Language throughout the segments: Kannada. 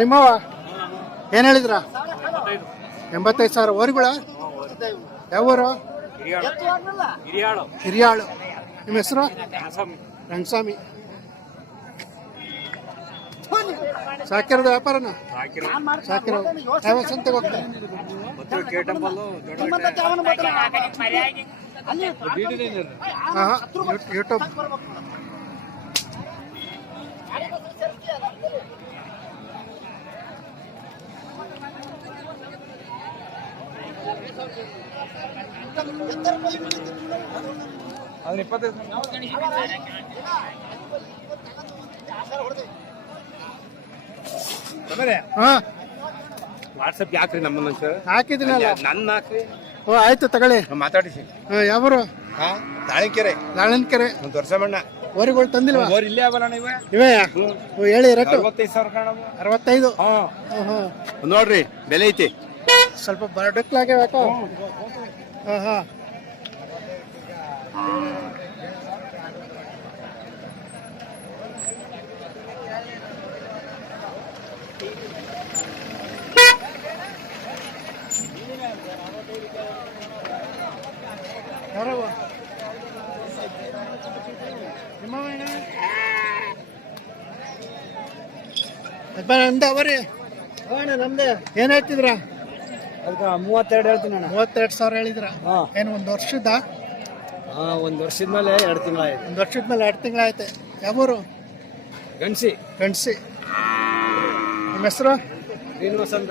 ನಿಮ್ಮವ ಏನ್ ಹೇಳಿದ್ರ? ಎಂಬತ್ತೈದು ಸಾವಿರ. ಓರಿಗಳ? ಯಾವರು ಹಿರಿಯಾಳು. ನಿಮ್ಮ ಹೆಸರು? ರಂಗಸ್ವಾಮಿ. ಸಾಕಿರೋದು ವ್ಯಾಪಾರನ? ಸಾಕಿರೋದು ಸಾಕಿರೋ. ಯಾವ ಸಂತೆಗೆ ಹೋಗ್ತಾರೆ? ಯೂಟ್ಯೂಬ್ ಅದ್ರ ಇಪ್ಪತ್ತೈದು ಹಾಂ. ವಾಟ್ಸಪ್ ಯಾಕ್ರಿ ನಮ್ಮನ್ನ ಸರ್ ಹಾಕಿದ್ದೀನಲ್ಲ ನನ್ನ ಹಾಕ್ರಿ. ಓ ಆಯ್ತು ತಗೊಳ್ಳಿ. ಮಾತಾಡಿಸಿ ಹಾಂ ಯಾವರು? ಹಾ ದಾಳಿಕೆರೆ. ದಾಳನ್ಕೆರೆ ಒಂದು ವರ್ಷಮಣ್ಣ ಓರಿಗಳು ತಂದಿಲ್ವಾ? ಓರಿ ಇಲ್ಲೇ ಅವಲ್ಲ ನೀವು? ಇವೇ ಹೇಳಿ ರೇಟು ಅರವತ್ತೈದು ಸಾವಿರ ಅರವತ್ತೈದು. ಹಾ. ಹ್ಮ್ ಹಾಂ ನೋಡ್ರಿ ಬೆಲೆ ಐತಿ. ಸ್ವಲ್ಪ ಬಡಕ್ಲಾಗ್ಯಾವ ಯಾಕೋ ಹಾಂ ಹಾಂ. ಅಪ್ಪ ನಮ್ದು ಅವರಿ. ನಮ್ದು. ಏನ್ ಹೇಳ್ತಿದ್ರ? ಅದಕ್ಕೆ ಮೂವತ್ತೆರಡು ಹೇಳ್ತೀನಿ ಅಣ್ಣ. ಮೂವತ್ತೆರಡು ಸಾವಿರ ಹೇಳಿದ್ರ? ಹಾ. ಏನು ಒಂದು ವರ್ಷದ? ಹಾ ಒಂದು ವರ್ಷದ ಮೇಲೆ ಎರಡು ತಿಂಗಳಾಯ್ತು. ಒಂದು ವರ್ಷದ ಮೇಲೆ ಎರಡು ತಿಂಗಳಾಯ್ತು. ಯಾವೂರು? ಗಣಸಿ. ಗಂಡಸಿ ನಿಮ್ಮ ಹೆಸರು? ಶ್ರೀನಿವಾಸ್ ಅಂತ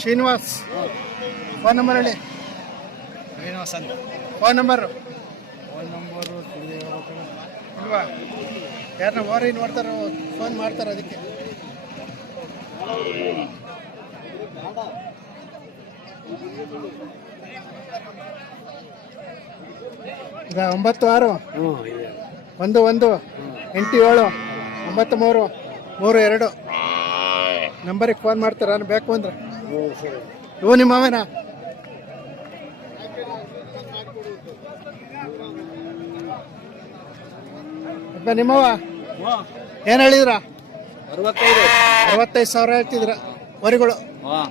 ಶ್ರೀನಿವಾಸ್. ಫೋನ್ ನಂಬರ್ ಹೇಳಿ. ಶ್ರೀನಿವಾಸ್ ಅಂತ ಫೋನ್ ನಂಬರ್. ಫೋನ್ ನಂಬರು ಇಲ್ವಾ? ಯಾರನ್ನ ಓರಿ ನೋಡ್ತಾರೋ ಫೋನ್ ಮಾಡ್ತಾರೋ ಅದಕ್ಕೆ. ಈಗ ಒಂಬತ್ತು ಆರು. ಒಂದು ಒಂದು. ಎಂಟು ಏಳು. ಒಂಬತ್ತು ಮೂರು. ಮೂರು ಎರಡು. ನಂಬರಿಗೆ ಫೋನ್ ಮಾಡ್ತಾರೆ? ನಾನು ಬೇಕು ಅಂದ್ರೆ. ಇವು ನಿಮ್ಮ ಅವನ ನಿಮ್ಮವ ಏನು ಹೇಳಿದ್ರ? ಅರವತ್ತೈದು. ಅರವತ್ತೈದು ಸಾವಿರ ಹೇಳ್ತಿದ್ರ? ವರಿಗಳು. ಹಾಂ.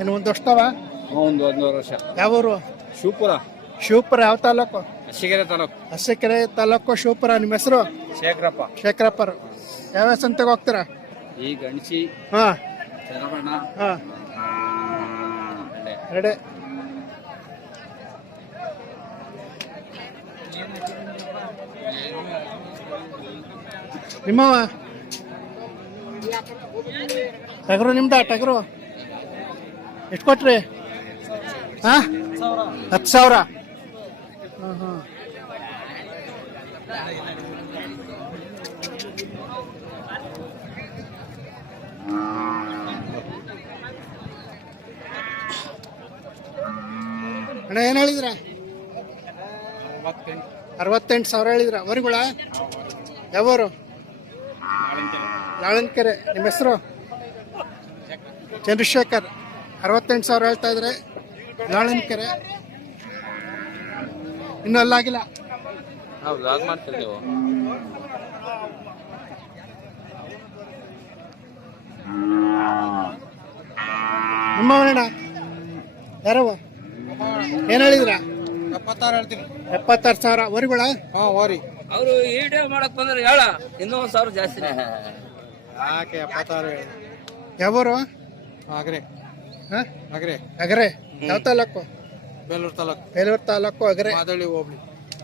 ಏನು ಒಂದು ವರ್ಷವ ಒಂದು ಒಂದೂವರೆ ವರ್ಷ. ಯಾವೂರು? ಶಿವಪುರ. ಶಿವಪುರ ಯಾವ ತಾಲೂಕು? ಹಸಿಗೆರೆ ತಾಲೂಕು. ಹಸಿಕೆರೆ ತಾಲೂಕು ಶಿವಪುರ ನಿಮ್ಮ ಹೆಸರು? ಶೇಖರಪ್ಪ. ಶೇಖರಪ್ಪರು ಯಾವ ಸಂತೆಗೆ ಹೋಗ್ತೀರಾ? ಈ ಗಣಸಿ ಹಾಂ. ಚರವಣ ಹಾಂ. ಎರಡೇ. ನಿಮ್ಮವ ಟಗರು ನಿಮ್ದ ಟಗರು? ಎಷ್ಟು ಕೊಟ್ರಿ? ಹಾ? ಹತ್ತು ಸಾವಿರ. ಅಣ್ಣ, ಏನು ಹೇಳಿದ್ರ? ಅರವತ್ತೆಂಟು ಸಾವಿರ ಹೇಳಿದ್ರ? ವರಿಗಳ ಯಾವರು? ಲಾಳನ್ಕೆರೆ ನಿಮ್ಮ ಹೆಸರು? ಚಂದ್ರಶೇಖರ್. ಅರವತ್ತೆಂಟು ಸಾವಿರ ಹೇಳ್ತಾ ಇದ್ರೆ ಲಾಳನ್ಕೆರೆ ಇನ್ನೂ ಅಲ್ಲಾಗಿಲ್ಲ ನಾವು ಲಾಗ್ ನಿಮ್ಮ ನಿಮ್ಮವನಣ್ಣ ಯಾರವ ಏನು ಹೇಳಿದ್ರ? ಎಪ್ಪತ್ತಾರು ಹೇಳ್ತೀನಿ. ಎಪ್ಪತ್ತಾರು ಸಾವಿರ. ವರಿಗಳ? ಹಾ ಓರಿ ಅವರು ವಿಡಿಯೋ ಮಾಡಕ್ ಬಂದ್ರೆ ಹೇಳ ಇನ್ನೂ ಒಂದ್ ಸಾವಿರ ಜಾಸ್ತಿನೇ. ಯಾಕೆ ಎಪ್ಪತ್ತಾರು ಹೇಳಿ? ಯಾವರು? ಆಗ್ರೆ. ಹಾಂ? ಅಗ್ರೆ. ಅಗರೆ? ಯಾವ ತಾಲೂಕು? ಬೇಲೂರು ತಾಲೂಕು. ಬೇಲೂರು ತಾಲೂಕು ಅಗರೆ. ಮಾದಳ್ಳಿ ಹೋಬಳಿ.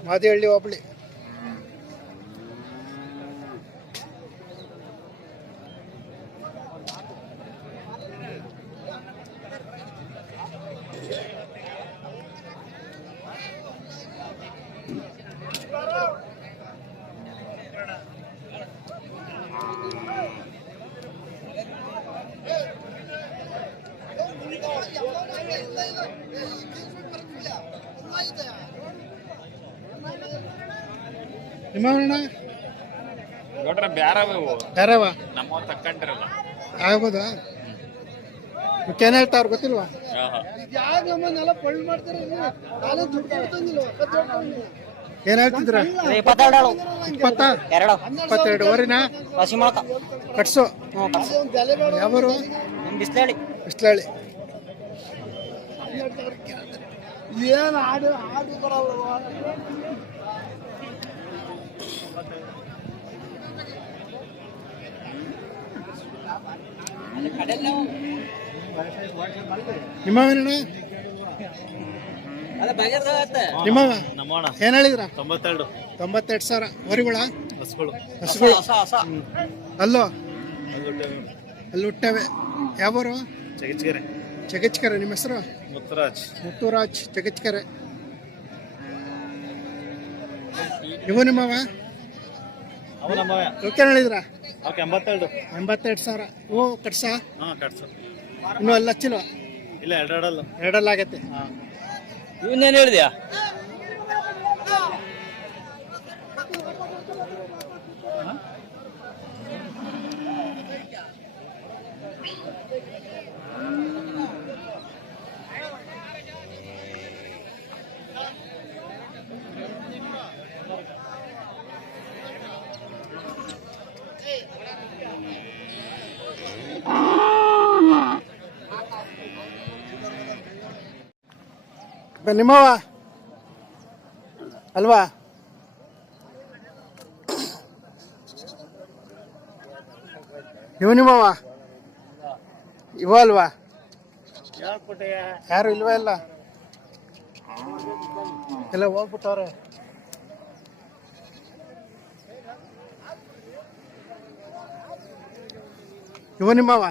ಮಾದಿಹಳ್ಳಿ ಹೋಬಳಿ. ನಿಮ್ಮವನಣ್ಣ ನೋಡ್ರೆ ಬ್ಯಾರ ಯಾರವ ನಮ್ಮ ತಕ್ಕಂಟಿರಲ್ಲ. ಆಗೋದಾ ಏನ್ ಹೇಳ್ತಾವ್ರ ಗೊತ್ತಿಲ್ವಾ? ಏನ್ ಹೇಳ್ತಿದ್ರ ಇಪ್ಪತ್ತೆರಡು ಇಪ್ಪತ್ತ? ಎರಡು. ಇಪ್ಪತ್ತೆರಡು. ವರಿನ ಕಟ್ಸು. ಯಾವರು? ಬಿಸ್ಲೇಳಿ ಬಿಸ್ಲಹಳ್ಳಿ ನಿಮ್ಮವೇನಣ್ಣ ನಿಮ್ಮವ ನಮ್ಮೋಣ ಏನ್ ಹೇಳಿದ್ರ? ತೊಂಬತ್ತೆರಡು. ತೊಂಬತ್ತೆರಡು ಸಾವಿರ. ವರಿಗಳ ಹಸುಗಳು ಹಸುಗಳು ಹೊಸ ಹೊಸ ಅಲ್ಲೋ ಅಲ್ಲಿ? ಹುಟ್ಟವೆ ಯಾವರು? ಚಗಿಚ್ಗೆರೆ. ಚಗಚ್ಕೆರೆ ನಿಮ್ಮ ಹೆಸರು? ಮುತ್ತುರಾಜ್. ಮುತ್ತುರಾಜ್ ಚಗಚ್ಕೆರೆ ಇವು ನಿಮ್ಮವ? ಇವಕ್ಕೆ ಹೇಳಿದ್ರ? ಅವಕ್ಕೆ ಎಂಬತ್ತೆರಡು. ಎಂಬತ್ತೆರಡು ಸಾವಿರ. ಓ ಕಟ್ಸ? ಹಾಂ ಕಟ್ಸು. ಇನ್ನೂ ಅಲ್ಲಿ ಹಚ್ಚಿಲ್ವ ಇಲ್ಲ ಎರಡಲ್ಲ ಎರಡಲ್ಲ ಆಗತ್ತೆ ಇವನ್ನೇನು ಹೇಳಿದ್ಯಾ? ನಿಮ್ಮವ ಅಲ್ವಾ? ಇವು ನಿಮ್ಮವ ಇವ ಅಲ್ವಾ? ಯಾರು ಇಲ್ವಾ ಇಲ್ಲ ಎಲ್ಲ ಹೋಗ್ಬಿಟ್ಟವ್ರೆ. ಇವು ನಿಮ್ಮವ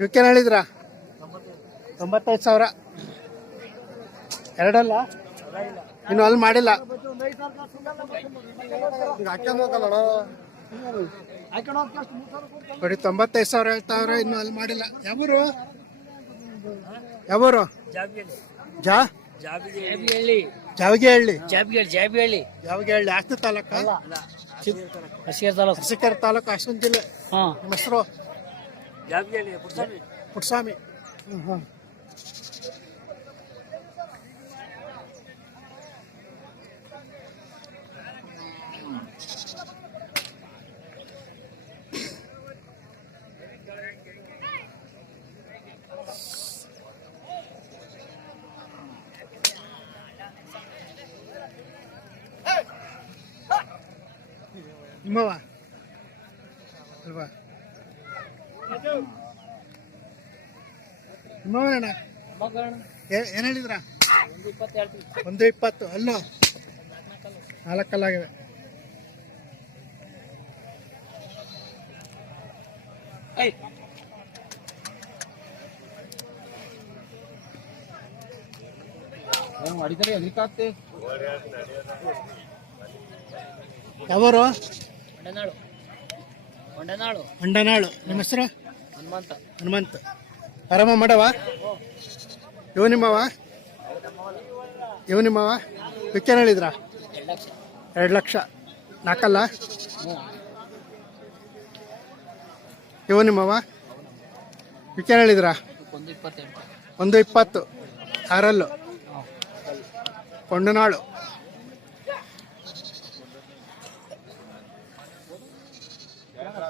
ಇವಕ್ಕೇನು ಹೇಳಿದ್ರ? ತೊಂಬತ್ತೈದು ಸಾವಿರ. ಎರಡಲ್ಲ? ಇನ್ನು ಅಲ್ಲಿ ಮಾಡಿಲ್ಲ. ಬರೀ ತೊಂಬತ್ತೈದು ಸಾವಿರ ಹೇಳ್ತಾವ್ರೆ ಇನ್ನು ಅಲ್ಲಿ ಮಾಡಿಲ್ಲ. ಯಾವೂರು? ಯಾವೂರು? ಜಾ? ಜಾಬಿ ಜಾವಿಗೆ ಹಳ್ಳಿ ಜಾಬಿಹಳ್ಳಿ ಜಾಬಿ ಜಾವಿಗೆ ಹಳ್ಳಿ ಅಷ್ಟು ತಾಲೂಕ? ಹಸಿಗೆ ತಾಲೂಕು. ಅರಸೀಕೆರೆ ತಾಲೂಕು ಅಶ್ವಂತ ಜಿಲ್ಲೆ. ಹಾ. ಹೆಸರು? ಜಾಬಿಹಳ್ಳಿ ಪುಟ್ಸ್ವಾಮಿ. ಪುಟ್ಸ್ವಾಮಿ. ಹ್ಮ್, ಹ್ಮ್. ನಿಮ್ಮವ ಅಲ್ವಾ? ನಿಮ್ಮವನಣ್ಣ ಏನ್ ಹೇಳಿದ್ರ? ಒಂದು ಇಪ್ಪತ್ತು ಅಲ್ಲೋ? ನಾಲ್ಕಲ್ಲಾಗಿವೆ. ಯಾವರು? ಹೊಂಡನಾಳು. ಹೊಂಡನಾಳು. ನಿಮ್ಮ ಹೆಸರು? ಹನುಮಂತ. ಹನುಮಂತ. ಆರಾಮ ಮಾಡವ ಇವ ನಿಮ್ಮವ ಇವ ನಿಮ್ಮವ ವಿಕ್ಕೇನು ಹೇಳಿದ್ರ? ಎರಡು ಲಕ್ಷ. ಎರಡು ಲಕ್ಷ. ನಾಲ್ಕಲ್ಲ ಇವ ನಿಮ್ಮವ ವಿಕ್ಕೇನು ಹೇಳಿದ್ರ? ಒಂದು ಇಪ್ಪತ್ತು. ಆರಲ್ಲು. ಕೊಂಡನಾಳು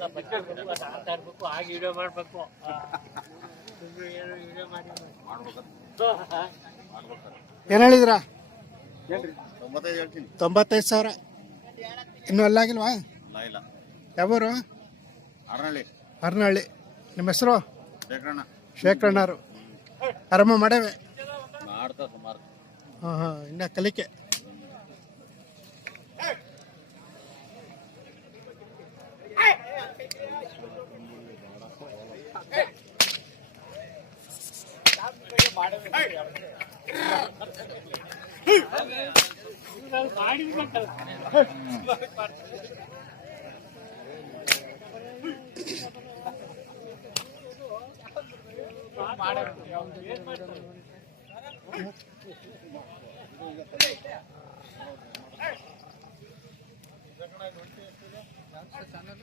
ನಾಲ್ಕಲ್ಲ ಮಾತಾಡ್ಬೇಕು ಆಗಿ ವಿಡಿಯೋ ಮಾಡ್ಬೇಕು. ಏನ್ ಹೇಳಿದ್ರ? ತೊಂಬತ್ತೈದು ಸಾವಿರ. ಇನ್ನೂ ಅಲ್ಲಾಗಿಲ್ವಾ ಇಲ್ಲ ಯಾವರು? ಅರನಳ್ಳಿ. ಹರ್ನಹಳ್ಳಿ ನಿಮ್ಮ ಹೆಸರು? ಶೇಖರಣ್ಣ. ಶೇಖರಣರು ಆರಾಮ ಮಾಡೇವೆ. ಮಾಡ್ತಾ ಸುಮಾರು. ಹಾಂ ಹಾಂ ಇನ್ನ ಕಲಿಕೆ. ಚಾನಲ್